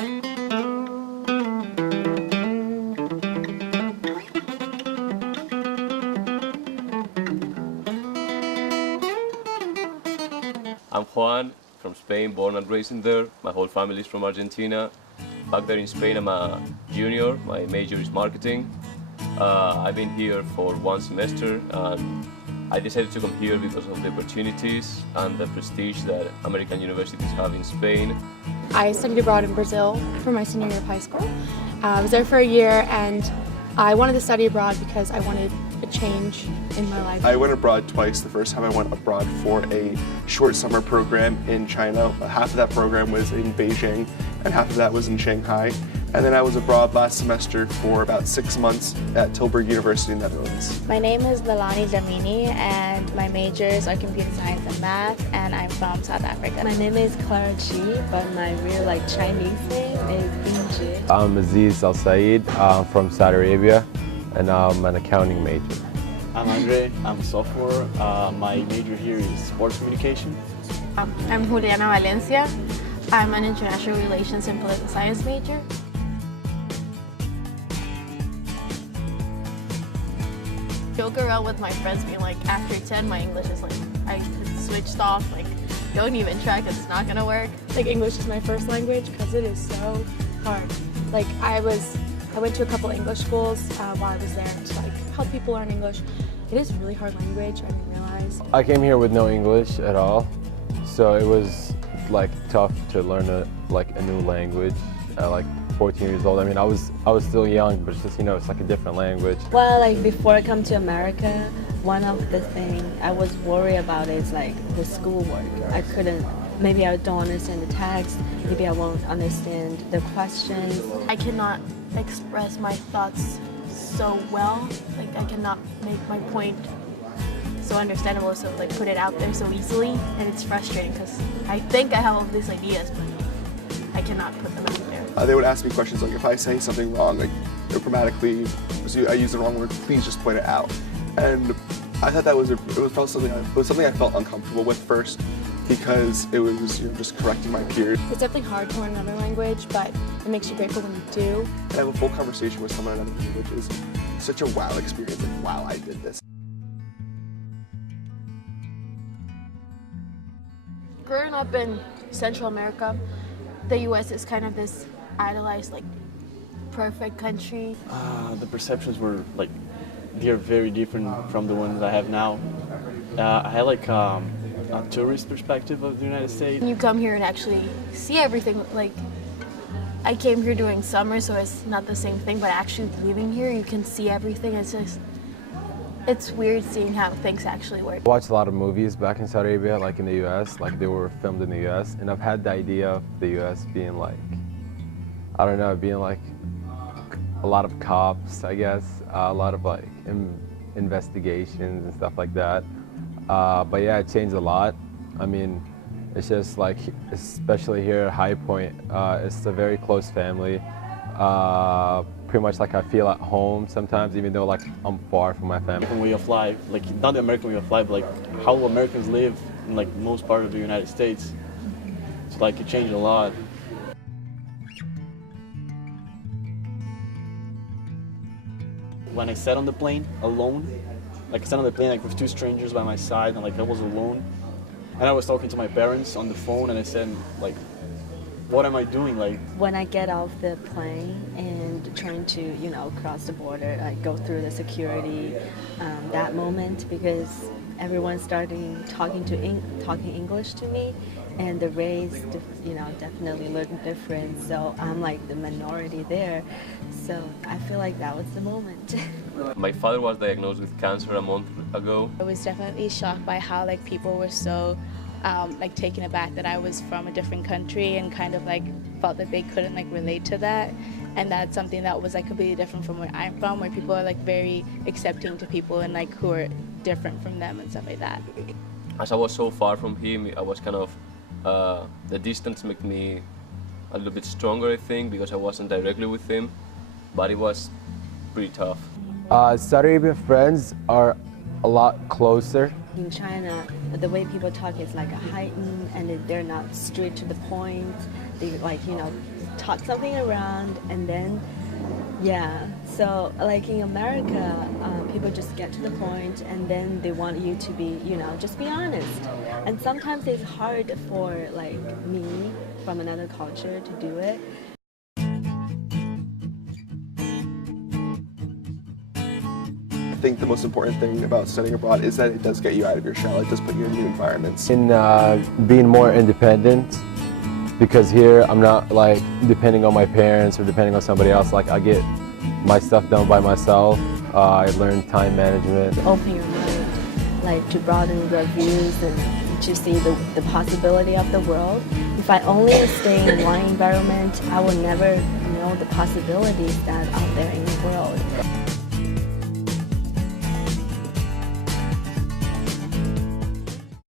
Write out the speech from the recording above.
I'm Juan from Spain, born and raised in there. My whole family is from Argentina. Back there in Spain, I'm a junior. My major is marketing. I've been here for one semester, and I decided to come here because of the opportunities and the prestige that American universities have in Spain. I studied abroad in Brazil for my senior year of high school. I was there for a year, and I wanted to study abroad because I wanted a change in my life. I went abroad twice. The first time I went abroad for a short summer program in China. Half of that program was in Beijing, and half of that was in Shanghai. And then I was abroad last semester for about 6 months at Tilburg University in the Netherlands. My name is Lalani Damini, and my majors are computer science and math, and I'm from South Africa. My name is Clara Chi, but my real Chinese name is Inji. I'm Aziz Al Said. I'm from Saudi Arabia, and I'm an accounting major. I'm Andre. I'm a sophomore. My major here is sports communication. I'm Juliana Valencia. I'm an international relations and political science major. Joke around with my friends being like, after 10 my English is like, I switched off, like, don't even try because it's not gonna work. Like, English is my first language because it is so hard. Like, I went to a couple English schools while I was there to like help people learn English. It is a really hard language, I didn't realize. I came here with no English at all, so it was like tough to learn a new language at like 14 years old. I mean, I was still young, but it's just, it's like a different language. Well, like before I come to America, one of the things I was worried about is like the schoolwork. Maybe I don't understand the text, maybe I won't understand the questions. I cannot express my thoughts so well, like I cannot make my point so understandable, so like put it out there so easily, and it's frustrating because I think I have all these ideas, but I cannot put them out there. They would ask me questions like, if I say something wrong, like grammatically, I use the wrong word, please just point it out. And I thought that was something I felt uncomfortable with first, because it was just correcting my peers. It's definitely hard to learn another language, but it makes you grateful when you do. And have a full conversation with someone in another language is such a wow experience. Like, wow, I did this. Growing up in Central America, the U.S. is kind of this idolized, like, perfect country. The perceptions were like, they're very different from the ones I have now. I had like a tourist perspective of the United States. You come here and actually see everything. Like, I came here during summer, so it's not the same thing, but actually living here, you can see everything. It's weird seeing how things actually work. I watched a lot of movies back in Saudi Arabia, like in the US, like they were filmed in the US, and I've had the idea of the US being like, I don't know, being like a lot of cops, I guess, a lot of like investigations and stuff like that. But yeah, it changed a lot. I mean, it's just like, especially here at High Point, it's a very close family. Pretty much like I feel at home sometimes, even though like I'm far from my family. American way of life, like not the American way of life, but like how Americans live in like most part of the United States. It's like it changed a lot. When I sat on the plane alone, like I sat on the plane like with two strangers by my side, and like I was alone, and I was talking to my parents on the phone, and I said like, what am I doing? Like, when I get off the plane and trying to, cross the border, like go through the security, that moment, because everyone's starting talking English to me, and the race, definitely looked different. So I'm like the minority there. So I feel like that was the moment. My father was diagnosed with cancer a month ago. I was definitely shocked by how like people were so taken aback that I was from a different country, and kind of like felt that they couldn't like relate to that. And that's something that was like completely different from where I'm from, where people are like very accepting to people and like who are different from them and stuff like that. As I was so far from him, I was kind of, the distance made me a little bit stronger, I think, because I wasn't directly with him, but it was pretty tough. Saudi Arabian friends are a lot closer. In China, the way people talk is like a heightened, and they're not straight to the point. They like, talk something around, and then, yeah. So like in America, people just get to the point, and then they want you to be, just be honest. And sometimes it's hard for like me from another culture to do it. I think the most important thing about studying abroad is that it does get you out of your shell. It does put you in new environments. In being more independent, because here I'm not like depending on my parents or depending on somebody else. Like I get my stuff done by myself. I learn time management. Open your mind, like to broaden your views and to see the possibility of the world. If I only stay in one environment, I will never know the possibilities that are out there in the world.